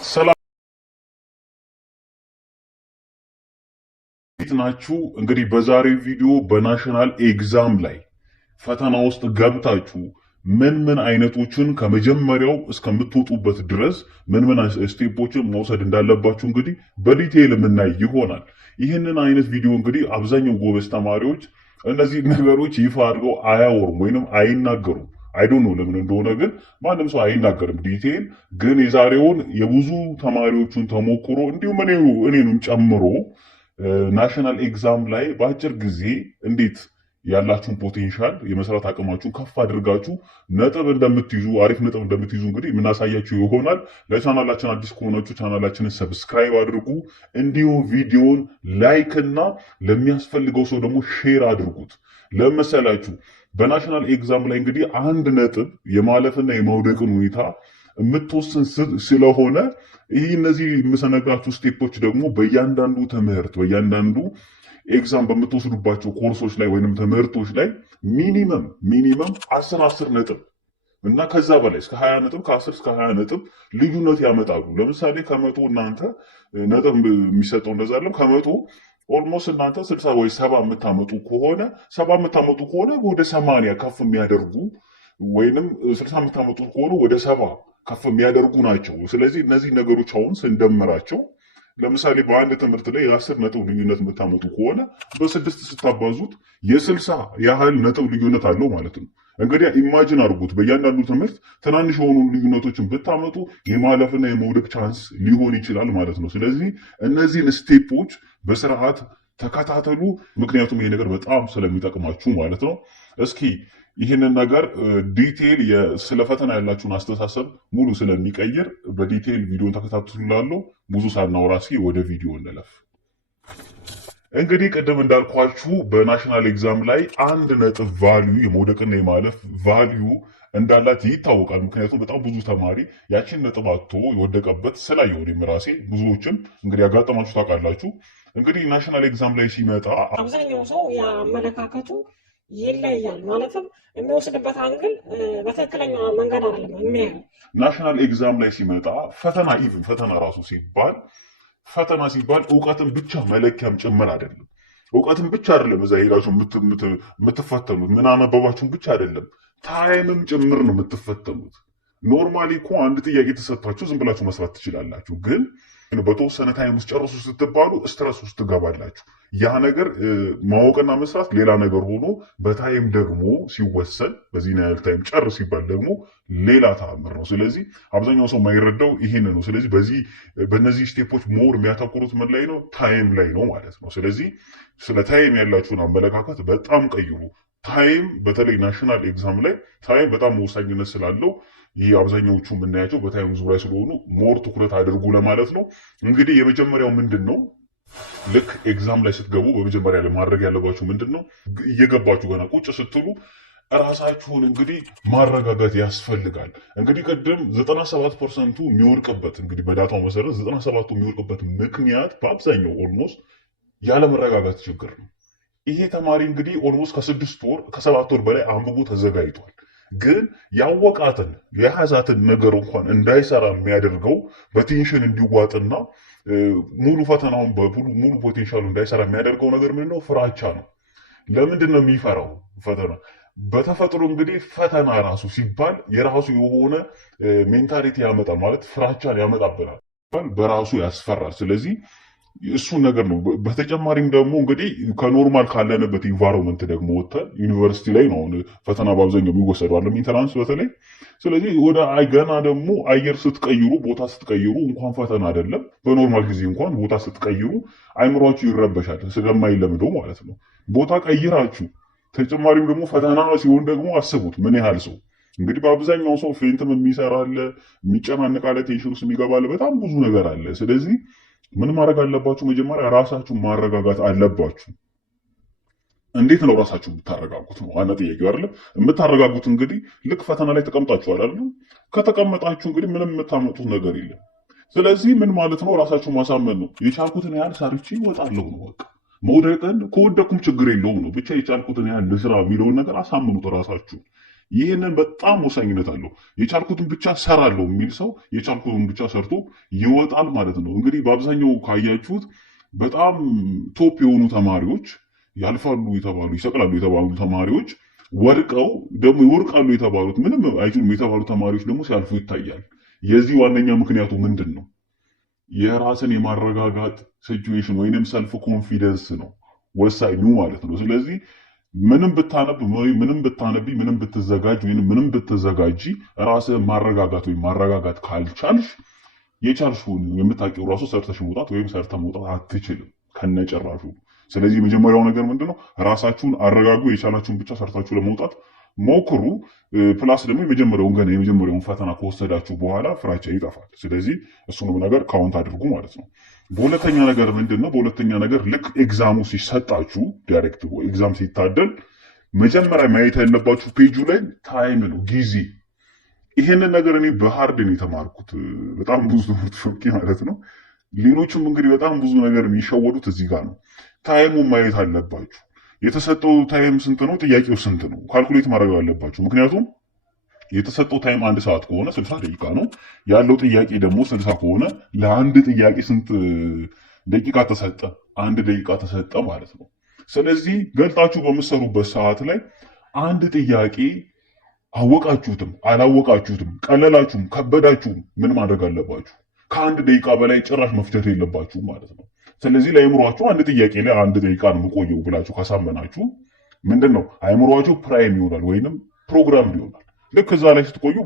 ሰላም ናችሁ? እንግዲህ በዛሬው ቪዲዮ በናሽናል ኤግዛም ላይ ፈተና ውስጥ ገብታችሁ ምን አይነቶችን ከመጀመሪያው እስከምትወጡበት ድረስ ምን ስቴፖችን መውሰድ እንዳለባችሁ እንግዲህ በዲቴይል የምናይ ይሆናል። ይህንን አይነት ቪዲዮ እንግዲህ አብዛኛው ጎበዝ ተማሪዎች እነዚህ ነገሮች ይፋ አድርገው አያወሩም ወይንም አይናገሩም። አይዶንት ኖ ለምን እንደሆነ ግን ማንም ሰው አይናገርም ዲቴይል። ግን የዛሬውን የብዙ ተማሪዎቹን ተሞክሮ እንዲሁም እኔንም ጨምሮ ናሽናል ኤግዛም ላይ በአጭር ጊዜ እንዴት ያላችሁን ፖቴንሻል የመስራት አቅማችሁን ከፍ አድርጋችሁ ነጥብ እንደምትይዙ አሪፍ ነጥብ እንደምትይዙ እንግዲህ የምናሳያችሁ ይሆናል። ለቻናላችን አዲስ ከሆናችሁ ቻናላችንን ሰብስክራይብ አድርጉ፣ እንዲሁም ቪዲዮን ላይክ እና ለሚያስፈልገው ሰው ደግሞ ሼር አድርጉት። ለመሰላችሁ በናሽናል ኤግዛም ላይ እንግዲህ አንድ ነጥብ የማለፍና የመውደቅን ሁኔታ የምትወስን ስለሆነ እነዚህ የምሰነግራችሁ ስቴፖች ደግሞ በእያንዳንዱ ትምህርት በእያንዳንዱ ኤግዛም በምትወስዱባቸው ኮርሶች ላይ ወይንም ትምህርቶች ላይ ሚኒመም 10 ነጥብ እና ከዛ በላይ እስከ 20 ነጥብ ከ10 እስከ 20 ነጥብ ልዩነት ያመጣሉ። ለምሳሌ ከመቶ እናንተ ነጥብ የሚሰጠው እንደዛ አይደለም። ከመቶ ኦልሞስት እናንተ 60 ወይ 70 የምታመጡ ከሆነ ወደ 80 ከፍ የሚያደርጉ ወይንም 60 የምታመጡ ከሆነ ወደ 70 ከፍ የሚያደርጉ ናቸው። ስለዚህ እነዚህ ነገሮች አሁን ስንደምራቸው ለምሳሌ በአንድ ትምህርት ላይ የ10 ነጥብ ልዩነት የምታመጡ ከሆነ በስድስት ስታባዙት የ60 ያህል ነጥብ ልዩነት አለው ማለት ነው። እንግዲህ ኢማጂን አድርጉት በእያንዳንዱ ትምህርት ትናንሽ የሆኑ ልዩነቶችን ብታመጡ የማለፍና የመውደቅ ቻንስ ሊሆን ይችላል ማለት ነው። ስለዚህ እነዚህን ስቴፖች በስርዓት ተከታተሉ፣ ምክንያቱም ይሄ ነገር በጣም ስለሚጠቅማችሁ ማለት ነው። እስኪ ይህንን ነገር ዲቴይል ስለ ፈተና ያላችሁን አስተሳሰብ ሙሉ ስለሚቀይር በዲቴይል ቪዲዮን ተከታተሉላለሁ። ብዙ ሳናወራ እስኪ ወደ ቪዲዮ እንለፍ። እንግዲህ ቅድም እንዳልኳችሁ በናሽናል ኤግዛም ላይ አንድ ነጥብ ቫልዩ የመውደቅና የማለፍ ቫልዩ እንዳላት ይታወቃል። ምክንያቱም በጣም ብዙ ተማሪ ያችን ነጥብ አጥቶ የወደቀበት ስላየው እኔም ራሴ ብዙዎችም እንግዲህ ያጋጠማችሁ ታውቃላችሁ። እንግዲህ ናሽናል ኤግዛም ላይ ሲመጣ አብዛኛው ሰው ያመለካከቱ ይለያል። ማለትም የሚወስድበት አንግል በትክክለኛ መንገድ አይደለም የሚያየው። ናሽናል ኤግዛም ላይ ሲመጣ ፈተና ራሱ ፈተና ሲባል እውቀትን ብቻ መለኪያም ጭምር አይደለም። እውቀትን ብቻ አይደለም እዛ ሄዳችሁ የምትፈተኑት ምን አነበባችሁን ብቻ አይደለም፣ ታይምም ጭምር ነው የምትፈተኑት። ኖርማሊ እኮ አንድ ጥያቄ ተሰጥቷችሁ ዝም ብላችሁ መስራት ትችላላችሁ። ግን በተወሰነ ታይም ውስጥ ጨርሱ ስትባሉ ስትረስ ውስጥ ትገባላችሁ። ያ ነገር ማወቅና መስራት ሌላ ነገር ሆኖ በታይም ደግሞ ሲወሰን በዚህ ያህል ታይም ጨርስ ሲባል ደግሞ ሌላ ተአምር ነው። ስለዚህ አብዛኛው ሰው የማይረዳው ይሄን ነው። ስለዚህ በእነዚህ ስቴፖች ሞር የሚያተኩሩት ምን ላይ ነው? ታይም ላይ ነው ማለት ነው። ስለዚህ ስለ ታይም ያላችሁን አመለካከት በጣም ቀይሩ። ታይም በተለይ ናሽናል ኤግዛም ላይ ታይም በጣም ወሳኝነት ስላለው ይህ አብዛኛዎቹ የምናያቸው በታይም ዙሪያ ስለሆኑ ሞር ትኩረት አድርጉ ለማለት ነው። እንግዲህ የመጀመሪያው ምንድን ነው? ልክ ኤግዛም ላይ ስትገቡ በመጀመሪያ ላይ ማድረግ ያለባችሁ ምንድን ነው? እየገባችሁ ገና ቁጭ ስትሉ ራሳችሁን እንግዲህ ማረጋጋት ያስፈልጋል። እንግዲህ ቅድም 97% የሚወርቅበት እንግዲህ በዳታው መሰረት 97% የሚወርቅበት ምክንያት በአብዛኛው ኦልሞስት ያለመረጋጋት ችግር ነው። ይሄ ተማሪ እንግዲህ ኦልሞስት ከ6 ወር ከ7 ወር በላይ አንብቦ ተዘጋጅቷል። ግን ያወቃትን የያዛትን ነገር እንኳን እንዳይሰራ የሚያደርገው በቴንሽን እንዲዋጥና ሙሉ ፈተናውን ሙሉ ፖቴንሻሉ እንዳይሰራ የሚያደርገው ነገር ምንድን ነው? ፍራቻ ነው። ለምንድን ነው የሚፈራው? ፈተና በተፈጥሮ እንግዲህ ፈተና ራሱ ሲባል የራሱ የሆነ ሜንታሊቲ ያመጣል፣ ማለት ፍራቻን ያመጣብናል፣ በራሱ ያስፈራል። ስለዚህ እሱን ነገር ነው። በተጨማሪም ደግሞ እንግዲህ ከኖርማል ካለንበት ኢንቫይሮንመንት ደግሞ ወጥተን ዩኒቨርሲቲ ላይ ነው ፈተና በአብዛኛው የሚወሰደው አለም ኢንተራንስ በተለይ። ስለዚህ ወደ ገና ደግሞ አየር ስትቀይሩ ቦታ ስትቀይሩ እንኳን ፈተና አይደለም በኖርማል ጊዜ እንኳን ቦታ ስትቀይሩ አይምሯችሁ ይረበሻል ስለማይለምደው ማለት ነው። ቦታ ቀይራችሁ ተጨማሪም ደግሞ ፈተና ሲሆን ደግሞ አስቡት ምን ያህል ሰው እንግዲህ በአብዛኛው ሰው ፌንትም የሚሰራ አለ፣ የሚጨናነቅ አለ፣ ቴንሽን ውስጥ የሚገባ አለ፣ በጣም ብዙ ነገር አለ። ስለዚህ ምን ማድረግ አለባችሁ? መጀመሪያ ራሳችሁን ማረጋጋት አለባችሁ። እንዴት ነው ራሳችሁ የምታረጋጉት ነው ዋና ጥያቄው አይደለም። የምታረጋጉት እንግዲህ ልክ ፈተና ላይ ተቀምጣችኋል አይደል? ከተቀመጣችሁ እንግዲህ ምንም የምታመጡት ነገር የለም። ስለዚህ ምን ማለት ነው? ራሳችሁ ማሳመን ነው። የቻልኩትን ያህል ሰርቼ እወጣለሁ ነው በቃ። መውደቅን ከወደኩም ችግር የለውም ነው፣ ብቻ የቻልኩትን ያህል ልስራ የሚለውን ነገር አሳምኑት ራሳችሁ። ይህንን በጣም ወሳኝነት አለው። የቻልኩትን ብቻ ሰራለሁ የሚል ሰው የቻልኩትን ብቻ ሰርቶ ይወጣል ማለት ነው። እንግዲህ በአብዛኛው ካያችሁት በጣም ቶፕ የሆኑ ተማሪዎች ያልፋሉ የተባሉ ይሰቅላሉ የተባሉ ተማሪዎች ወድቀው ደግሞ ይወርቃሉ የተባሉት ምንም አይችሉም የተባሉ ተማሪዎች ደግሞ ሲያልፉ ይታያል። የዚህ ዋነኛ ምክንያቱ ምንድን ነው? የራስን የማረጋጋት ሲቹዌሽን ወይንም ሰልፍ ኮንፊደንስ ነው ወሳኙ ማለት ነው። ስለዚህ ምንም ብታነብ ምንም ብታነቢ ምንም ብትዘጋጅ ወይንም ምንም ብትዘጋጂ ራስን ማረጋጋት ወይም ማረጋጋት ካልቻልሽ የቻልሽውን የምታውቂው ራሱ ሰርተሽ መውጣት ወይም ሰርተ መውጣት አትችልም ከነጨራሹ። ስለዚህ የመጀመሪያው ነገር ምንድነው? ራሳችሁን አረጋጉ። የቻላችሁን ብቻ ሰርታችሁ ለመውጣት ሞክሩ። ፕላስ ደግሞ የመጀመሪያውን ፈተና ከወሰዳችሁ በኋላ ፍራቻ ይጠፋል። ስለዚህ እሱንም ነገር ካውንት አድርጉ ማለት ነው። በሁለተኛ ነገር ምንድነው? በሁለተኛ ነገር ልክ ኤግዛሙ ሲሰጣችሁ ዳይሬክት ኤግዛም ሲታደል መጀመሪያ ማየት ያለባችሁ ፔጁ ላይ ታይም ነው፣ ጊዜ። ይሄንን ነገር እኔ በሃርድ ነው የተማርኩት፣ በጣም ብዙ ሾቂ ማለት ነው። ሌሎችም እንግዲህ በጣም ብዙ ነገር የሚሸወዱት እዚህ ጋር ነው። ታይሙን ማየት አለባችሁ። የተሰጠው ታይም ስንት ነው? ጥያቄው ስንት ነው? ካልኩሌት ማድረግ አለባችሁ። ምክንያቱም የተሰጠው ታይም 1 ሰዓት ከሆነ 60 ደቂቃ ነው ያለው። ጥያቄ ደግሞ 60 ከሆነ ለአንድ ጥያቄ ስንት ደቂቃ ተሰጠ? 1 ደቂቃ ተሰጠ ማለት ነው። ስለዚህ ገልጣችሁ በምትሰሩበት ሰዓት ላይ አንድ ጥያቄ አወቃችሁትም አላወቃችሁትም ቀለላችሁም ከበዳችሁም ምን ማድረግ አለባችሁ? ከ1 ደቂቃ በላይ ጭራሽ መፍጀት የለባችሁ ማለት ነው። ስለዚህ ለአእምሯችሁ አንድ ጥያቄ ላይ 1 ደቂቃ ነው የምቆየው ብላችሁ ካሳመናችሁ ምንድነው አእምሯችሁ ፕራይም ይሆናል ወይንም ፕሮግራም ይሆናል። ልክ እዛ ላይ ስትቆዩ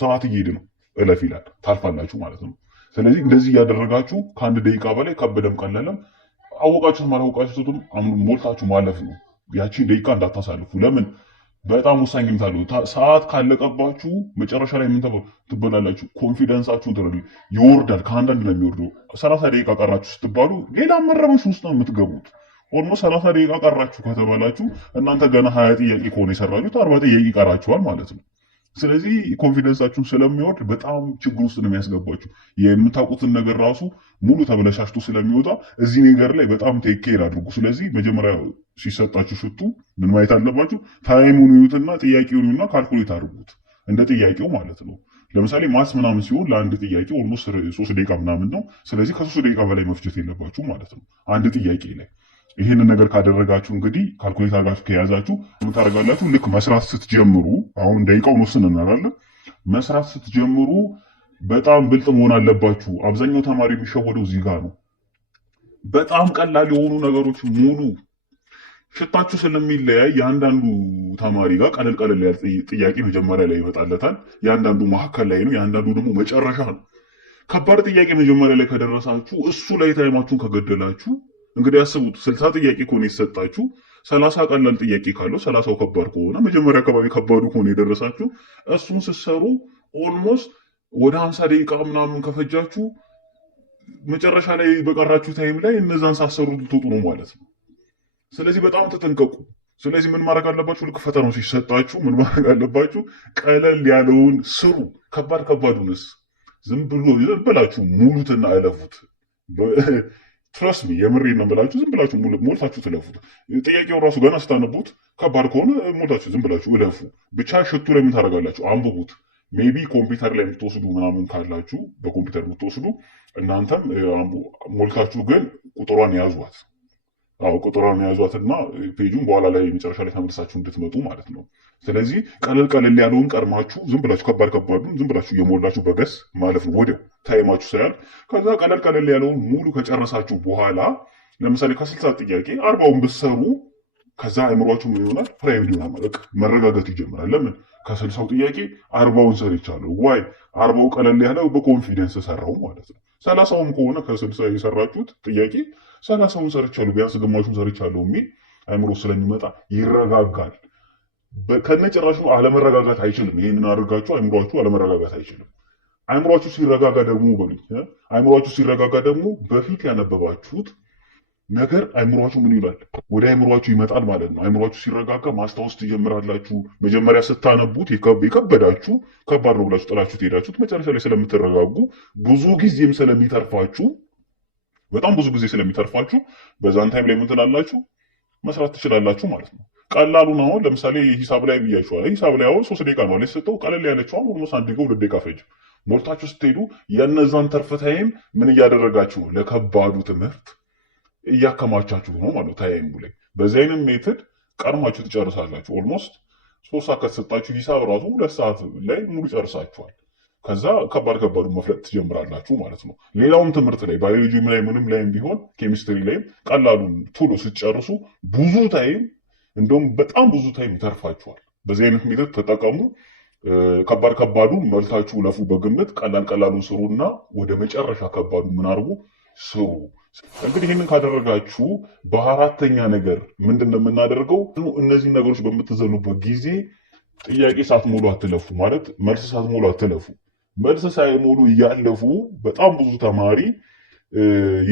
ሰዓት እየሄደ ነው እለፍ ይላል፣ ታልፋላችሁ ማለት ነው። ስለዚህ እንደዚህ እያደረጋችሁ ከ1 ደቂቃ በላይ ከበደም ቀለለም አወቃችሁትም አላወቃችሁትም ሞልታችሁ ማለፍ ነው። ያቺን ደቂቃ እንዳታሳልፉ። ለምን? በጣም ወሳኝነት አለው። ሰዓት ካለቀባችሁ መጨረሻ ላይ ምን ትበላላችሁ? ኮንፊደንሳችሁን ይወርዳል። ከአንዳንድ ነው የሚወርደው። 30 ደቂቃ ቀራችሁ ስትባሉ ሌላ መረበሽ ውስጥ ነው የምትገቡት። ኦልሞስት 30 ደቂቃ ቀራችሁ ከተባላችሁ እናንተ ገና 20 ጥያቄ ከሆነ የሰራችሁት 40 ጥያቄ ይቀራችኋል ማለት ነው። ስለዚህ ኮንፊደንሳችሁን ስለሚወርድ በጣም ችግር ውስጥ ነው የሚያስገባችሁ። የምታውቁትን ነገር ራሱ ሙሉ ተበለሻሽቶ ስለሚወጣ እዚህ ነገር ላይ በጣም ቴክ ኬር አድርጉ። ስለዚህ መጀመሪያ ሲሰጣችሁ ሽቱ ምን ማየት አለባችሁ? ታይሙን ይዩትና ጥያቄውን ይዩና ካልኩሌት አድርጉት እንደ ጥያቄው ማለት ነው። ለምሳሌ ማስ ምናምን ሲሆን ለአንድ ጥያቄ ኦልሞስት 3 ደቂቃ ምናምን ነው። ስለዚህ ከ3 ደቂቃ በላይ መፍጀት የለባችሁ ማለት ነው አንድ ጥያቄ ላይ። ይህንን ነገር ካደረጋችሁ እንግዲህ ካልኩሌት አድርጋችሁ ከያዛችሁ ምን ታደርጋላችሁ? ልክ መስራት ስትጀምሩ አሁን ደቂቃውን ወስነናል አይደል? መስራት ስትጀምሩ በጣም ብልጥ መሆን አለባችሁ። አብዛኛው ተማሪ የሚሸወደው እዚህ ጋር ነው። በጣም ቀላል የሆኑ ነገሮች ሙሉ ሽታችሁ ስለሚለያይ የአንዳንዱ ተማሪ ጋር ቀለል ቀለል ያለ ጥያቄ መጀመሪያ ላይ ይመጣለታል። የአንዳንዱ መካከል ላይ ነው፣ የአንዳንዱ ደግሞ መጨረሻ ነው። ከባድ ጥያቄ መጀመሪያ ላይ ከደረሳችሁ እሱ ላይ ታይማችሁን ከገደላችሁ እንግዲህ ያስቡት 60 ጥያቄ ከሆነ የተሰጣችሁ 30 ቀላል ጥያቄ ካለው 30ው ከባድ ከሆነ መጀመሪያ አካባቢ ከባዱ ከሆነ የደረሳችሁ እሱን ስትሰሩ ኦልሞስት ወደ 50 ደቂቃ ምናምን ከፈጃችሁ መጨረሻ ላይ በቀራችሁ ታይም ላይ እነዛን ሳሰሩ ልትወጡ ነው ማለት ነው። ስለዚህ በጣም ተጠንቀቁ። ስለዚህ ምን ማድረግ አለባችሁ? ልክ ፈተናው ሲሰጣችሁ ምን ማድረግ አለባችሁ? ቀለል ያለውን ስሩ። ከባዱንስ ዝም ብላችሁ ሙሉትና እለፉት። ትረስት ሚ የምሬን ነው ብላችሁ ዝም ብላችሁ ሞልታችሁ ትለፉት። ጥያቄው ራሱ ገና ስታነቡት ከባድ ከሆነ ሞልታችሁ ዝም ብላችሁ እለፉ። ብቻ ሽቱ ላይ ምን ታደርጋላችሁ? አንብቡት። ሜቢ ኮምፒውተር ላይ የምትወስዱ ምናምን ካላችሁ በኮምፒውተር የምትወስዱ እናንተም ሞልታችሁ ግን ቁጥሯን ያዟት። ቁጥሯን ያዟትና ፔጁን በኋላ ላይ መጨረሻ ላይ ተመልሳችሁ እንድትመጡ ማለት ነው። ስለዚህ ቀለል ያለውን ቀድማችሁ ዝም ብላችሁ ከባዱን ዝም ብላችሁ እየሞላችሁ በገስ ማለት ነው ወዲያው ታይማችሁ ሳያልቅ። ከዛ ቀለል ያለውን ሙሉ ከጨረሳችሁ በኋላ ለምሳሌ ከ60 ጥያቄ 40ውን ብትሰሩ ከዛ አእምሯችሁ ምን ይሆናል? ፕራይም ይሆናል። መረጋጋት ይጀምራል። ለምን? ከ60ው ጥያቄ 40ውን ሰርቻለሁ። ዋይ 40ው ቀለል ያለው በኮንፊደንስ ሰራው ማለት ነው። 30ውም ከሆነ ከ60 የሰራችሁት ጥያቄ 30ውን ሰርቻለሁ ቢያንስ ግማሹን ሰርቻለሁ የሚል አእምሮ ስለሚመጣ ይረጋጋል። ከነጭራሹ አለመረጋጋት አይችልም። ይሄንን አድርጋችሁ አእምሯችሁ አለመረጋጋት አይችልም። አእምሯችሁ ሲረጋጋ ደግሞ አእምሯችሁ ሲረጋጋ ደግሞ በፊት ያነበባችሁት ነገር አእምሯችሁ ምን ይላል? ወደ አእምሯችሁ ይመጣል ማለት ነው። አእምሯችሁ ሲረጋጋ ማስታወስ ትጀምራላችሁ። መጀመሪያ ስታነቡት የከበዳችሁ ከባድ ነው ብላችሁ ጥላችሁ ትሄዳችሁት መጨረሻ ላይ ስለምትረጋጉ ብዙ ጊዜም ስለሚተርፋችሁ በጣም ብዙ ጊዜ ስለሚተርፋችሁ በዛን ታይም ላይ ምን ትላላችሁ? መስራት ትችላላችሁ ማለት ነው። ቀላሉን አሁን ለምሳሌ ሂሳብ ላይ ብያችኋለሁ። ሂሳብ ላይ አሁን 3 ደቂቃ ነው ለሰጠው ቀለል ያለችው ኦልሞስት 1 ደቂቃ 2 ደቂቃ ፈጅ ሞልታችሁ ስትሄዱ የነዛን ተርፍ ታይም ምን እያደረጋችሁ ነው? ለከባዱ ትምህርት እያከማቻችሁ ነው ማለት ታይም ላይ። በዚህ አይነት ሜትድ ቀድማችሁ ትጨርሳላችሁ። ኦልሞስት 3 ሰዓት ከተሰጣችሁ ሂሳብ ራሱ 2 ሰዓት ላይ ሙሉ ጨርሳችኋል። ከዛ ከባዱ መፍለጥ ትጀምራላችሁ ማለት ነው። ሌላውም ትምህርት ላይ ባዮሎጂ ላይ ምንም ላይም ቢሆን ኬሚስትሪ ላይም ቀላሉን ቶሎ ስትጨርሱ ብዙ ታይም እንደውም በጣም ብዙ ታይም ይተርፋችኋል። በዚህ አይነት ሜትድ ተጠቀሙ። ከባዱ መልታችሁ ለፉ በግምት ቀላሉን ስሩና ወደ መጨረሻ ከባዱ ምን አድርጉ ስሩ። እንግዲህ ይህንን ካደረጋችሁ በአራተኛ ነገር ምንድነው የምናደርገው? እነዚህ ነገሮች በምትዘሉበት ጊዜ ጥያቄ ሳትሞሉ አትለፉ። ማለት መልስ ሳትሞሉ አትለፉ። መልስ ሳይሞሉ እያለፉ በጣም ብዙ ተማሪ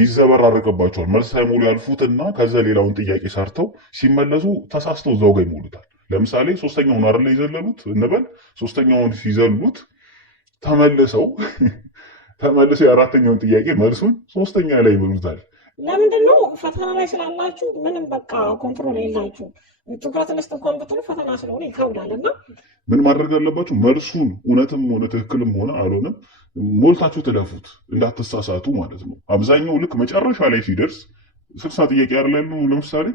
ይዘበራረቅባቸዋል። መልስ ሳይሞሉ ያልፉትና ከዛ ሌላውን ጥያቄ ሰርተው ሲመለሱ ተሳስተው እዛው ጋር ይሞሉታል። ለምሳሌ 3ኛውን አይደል ይዘለሉት እንበል። 3ኛውን ሲዘሉት ተመልሰው የአራተኛውን ጥያቄ መልሱን 3ኛ ላይ ይሞሉታል። ለምንድን ነው? ፈተና ላይ ስላላችሁ ምንም በቃ ኮንትሮል የላችሁ። ትኩረት ልስጥ እንኳን ብትሉ ፈተና ስለሆነ ይከብዳል። እና ምን ማድረግ አለባችሁ? መልሱን እውነትም ሆነ ትክክልም ሆነ አልሆነም ሞልታችሁ ትለፉት፣ እንዳትሳሳቱ ማለት ነው። አብዛኛው ልክ መጨረሻ ላይ ሲደርስ 60 ጥያቄ አይደለም ነው ለምሳሌ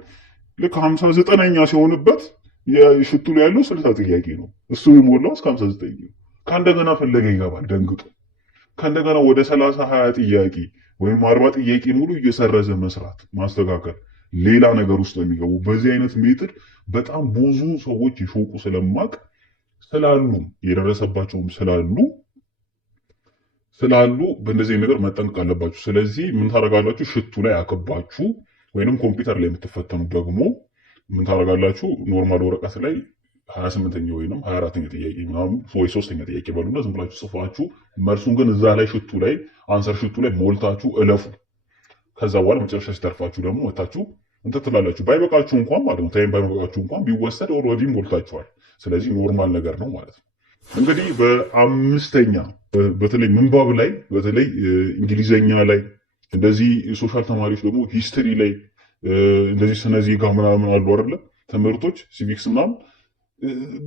ልክ 59ኛ ሲሆንበት የሽቱ ላይ ያለው 60 ጥያቄ ነው። እሱ የሞላው እስከ 59 ነው። ከእንደገና ፈለገ ይገባል ደንግጦ። ከእንደገና ወደ 30 20 ጥያቄ ወይም 40 ጥያቄ ሙሉ እየሰረዘ መስራት ማስተካከል ሌላ ነገር ውስጥ የሚገቡ። በዚህ አይነት ሜትድ በጣም ብዙ ሰዎች ይሾቁ ስለማቅ ስላሉ የደረሰባቸውም ስላሉ በእንደዚህ ነገር መጠንቀቅ አለባችሁ። ስለዚህ ምን ታደርጋላችሁ? ሽቱ ላይ አከባችሁ ወይንም ኮምፒውተር ላይ የምትፈተኑ ደግሞ ምን ታደርጋላችሁ? ኖርማል ወረቀት ላይ 28ኛ ወይንም 24ኛ ጥያቄ ምናምን ወይ 3ኛ ጥያቄ በሉና ዝም ብላችሁ ጽፋችሁ መልሱን ግን እዛ ላይ ሽቱ ላይ አንሰር ሽቱ ላይ ሞልታችሁ እለፉ። ከዛ በኋላ መጨረሻ ሲተርፋችሁ ደግሞ ወጣችሁ እንትን ትላላችሁ። ባይበቃችሁ እንኳን ማለት ነው ታይም ባይበቃችሁ እንኳን ቢወሰድ ኦልሬዲ ሞልታችኋል። ስለዚህ ኖርማል ነገር ነው ማለት ነው። እንግዲህ በአምስተኛ በተለይ ምንባብ ላይ በተለይ እንግሊዘኛ ላይ እንደዚህ ሶሻል ተማሪዎች ደግሞ ሂስትሪ ላይ እንደዚህ ስነ ዜጋ ምናምን አሉ አይደለ ትምህርቶች ሲቪክስ ምናምን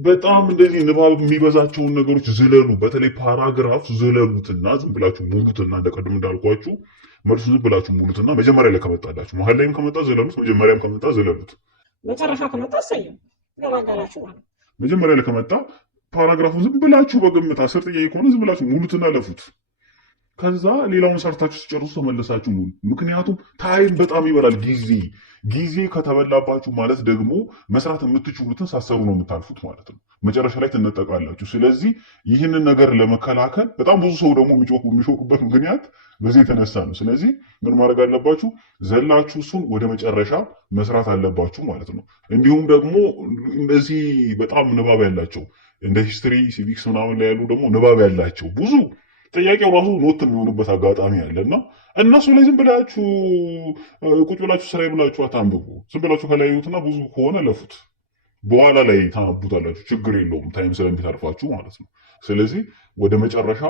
በጣም እንደዚህ ንባብ የሚበዛቸውን ነገሮች ዝለሉ። በተለይ ፓራግራፍ ዝለሉትና ዝም ብላችሁ ሙሉትና እንደቀድም እንዳልኳችሁ መልሱ ዝም ብላችሁ ሙሉትና መጀመሪያ ላይ ከመጣላችሁ መሀል ላይም ከመጣ ዘለሉት፣ መጀመሪያም ከመጣ ዘለሉት፣ መጨረሻ ከመጣ ሰየው ገላጋላችሁ ማለት መጀመሪያ ላይ ከመጣ ፓራግራፉን ዝም ብላችሁ በግምት 10 ጥያቄ ከሆነ ዝም ብላችሁ ሙሉትና ለፉት። ከዛ ሌላውን ሰርታችሁ ሲጨርሱ ተመለሳችሁ ሙሉ። ምክንያቱም ታይም በጣም ይበላል። ጊዜ ከተበላባችሁ ማለት ደግሞ መስራት የምትችሉትን ሳሰሩ ነው የምታልፉት ማለት ነው። መጨረሻ ላይ ትነጠቃላችሁ። ስለዚህ ይህንን ነገር ለመከላከል በጣም ብዙ ሰው ደግሞ የሚሾቁበት ምክንያት በዚህ የተነሳ ነው። ስለዚህ ምን ማድረግ አለባችሁ? ዘላችሁ እሱን ወደ መጨረሻ መስራት አለባችሁ ማለት ነው። እንዲሁም ደግሞ እንደዚህ በጣም ንባብ ያላቸው እንደ ሂስትሪ፣ ሲቪክስ ምናምን ላይ ያሉ ደግሞ ንባብ ያላቸው ብዙ ጥያቄው ራሱ ኖት የሚሆኑበት አጋጣሚ አለና እነሱ ላይ ዝም ብላችሁ ቁጭ ብላችሁ ስራዬ ብላችሁ አታንብቡ። ዝም ብላችሁ ከላዩትና ብዙ ከሆነ ለፉት፣ በኋላ ላይ ታነቡታላችሁ። ችግር የለውም ታይም ስለሚተርፋችሁ ማለት ነው። ስለዚህ ወደ መጨረሻ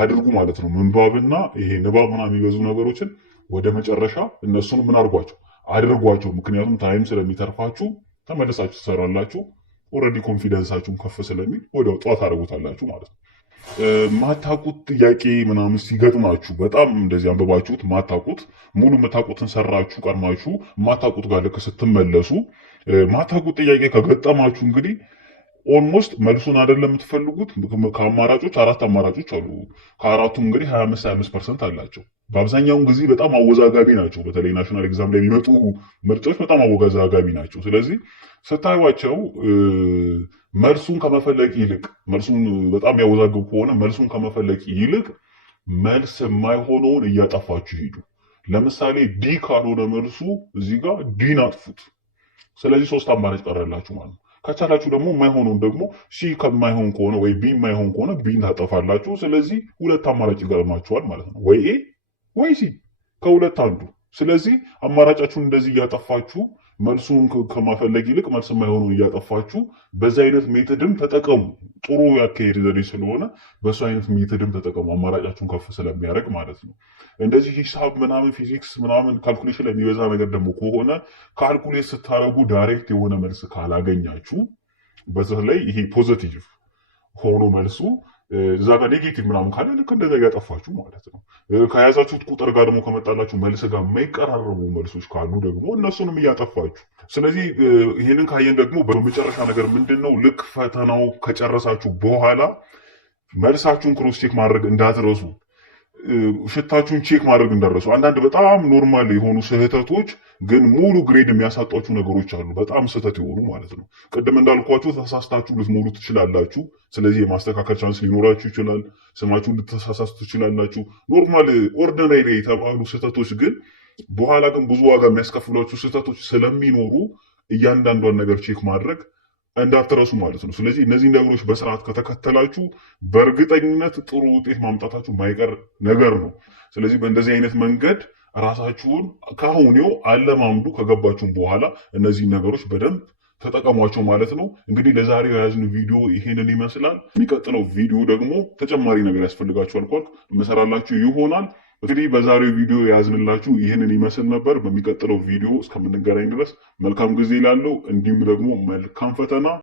አድርጉ ማለት ነው። ምንባብና ይሄ ንባብ ምናምን የሚበዙ ነገሮችን ወደ መጨረሻ እነሱን ምን አድርጓቸው። ምክንያቱም ታይም ስለሚተርፋችሁ ተመልሳችሁ ትሰራላችሁ። ኦልሬዲ ኮንፊደንሳችሁን ከፍ ስለሚል ወዲያው ጧት አድርጉታላችሁ ማለት ነው። ማታቁት ጥያቄ ምናምን ሲገጥማችሁ በጣም እንደዚህ አንብባችሁት ማታቁት ሙሉ የምታቁትን ሰራችሁ ቀድማችሁ ማታቁት ጋር ልክ ስትመለሱ ማታቁት ጥያቄ ከገጠማችሁ እንግዲህ ኦልሞስት መልሱን አይደለም የምትፈልጉት። ከአማራጮች 4 አማራጮች አሉ። ከአራቱም እንግዲህ 25% አላቸው። በአብዛኛውን ጊዜ በጣም አወዛጋቢ ናቸው። በተለይ ናሽናል ኤግዛም ላይ የሚመጡ ምርጫዎች በጣም አወዛጋቢ ናቸው። ስለዚህ ስታዩዋቸው መልሱን ከመፈለግ ይልቅ መልሱን በጣም ያወዛግብ ከሆነ መልሱን ከመፈለግ ይልቅ መልስ የማይሆነውን እያጠፋችሁ ሂዱ። ለምሳሌ ዲ ካልሆነ መልሱ እዚህ ጋር ዲን አጥፉት። ስለዚህ 3 አማራጭ ቀረላችሁ ማለት ነው። ከቻላችሁ ደግሞ የማይሆነውን ደግሞ ሲ ከማይሆን ከሆነ ወይ ቢ የማይሆን ከሆነ ቢን ታጠፋላችሁ። ስለዚህ 2 አማራጭ ይገርማችኋል ማለት ነው። ወይ ኤ ወይ ሲ ከሁለት አንዱ። ስለዚህ አማራጫችሁን እንደዚህ እያጠፋችሁ መልሱን ከማፈለግ ይልቅ መልስ የማይሆኑን እያጠፋችሁ በዛ አይነት ሜትድም ተጠቀሙ። ጥሩ ያካሄድ ዘዴ ስለሆነ በሱ አይነት ሜትድም ተጠቀሙ። አማራጫችሁን ከፍ ስለሚያደርግ ማለት ነው። እንደዚህ ሂሳብ ምናምን ፊዚክስ ምናምን ካልኩሌሽን ላይ የሚበዛ ነገር ደግሞ ከሆነ ካልኩሌት ስታደርጉ ዳይሬክት የሆነ መልስ ካላገኛችሁ በዚህ ላይ ይሄ ፖዚቲቭ ሆኖ መልሱ እዛ ጋር ኔጌቲቭ ምናምን ካለ ልክ እንደዛ እያጠፋችሁ ማለት ነው። ከያዛችሁት ቁጥር ጋር ደግሞ ከመጣላችሁ መልስ ጋር የማይቀራረቡ መልሶች ካሉ ደግሞ እነሱንም እያጠፋችሁ። ስለዚህ ይህንን ካየን ደግሞ በመጨረሻ ነገር ምንድን ነው፣ ልክ ፈተናው ከጨረሳችሁ በኋላ መልሳችሁን ክሮስ ቼክ ማድረግ እንዳትረሱ። ሽታችሁን ቼክ ማድረግ እንዳትረሱ። አንዳንድ በጣም ኖርማል የሆኑ ስህተቶች ግን ሙሉ ግሬድ የሚያሳጧችሁ ነገሮች አሉ። በጣም ስህተት የሆኑ ማለት ነው። ቅድም እንዳልኳችሁ ተሳስታችሁ ልትሞሉ ትችላላችሁ። ስለዚህ የማስተካከል ቻንስ ሊኖራችሁ ይችላል። ስማችሁን ልትሳሳቱ ትችላላችሁ። ኖርማል ኦርዲናሪ የተባሉ ስህተቶች ግን በኋላ ግን ብዙ ዋጋ የሚያስከፍሏችሁ ስህተቶች ስለሚኖሩ እያንዳንዷን ነገር ቼክ ማድረግ እንዳትረሱ ማለት ነው። ስለዚህ እነዚህ ነገሮች በስርዓት ከተከተላችሁ በእርግጠኝነት ጥሩ ውጤት ማምጣታችሁ ማይቀር ነገር ነው። ስለዚህ በእንደዚህ አይነት መንገድ ራሳችሁን ከአሁኔው አለማምዱ። ከገባችሁም በኋላ እነዚህ ነገሮች በደንብ ተጠቀሟቸው ማለት ነው። እንግዲህ ለዛሬው የያዝነው ቪዲዮ ይሄንን ይመስላል። የሚቀጥለው ቪዲዮ ደግሞ ተጨማሪ ነገር ያስፈልጋችኋል ካልኩ መሰራላችሁ ይሆናል። እንግዲህ በዛሬው ቪዲዮ የያዝንላችሁ ይህንን ይመስል ነበር። በሚቀጥለው ቪዲዮ እስከምንገናኝ ድረስ መልካም ጊዜ ላለው እንዲሁም ደግሞ መልካም ፈተና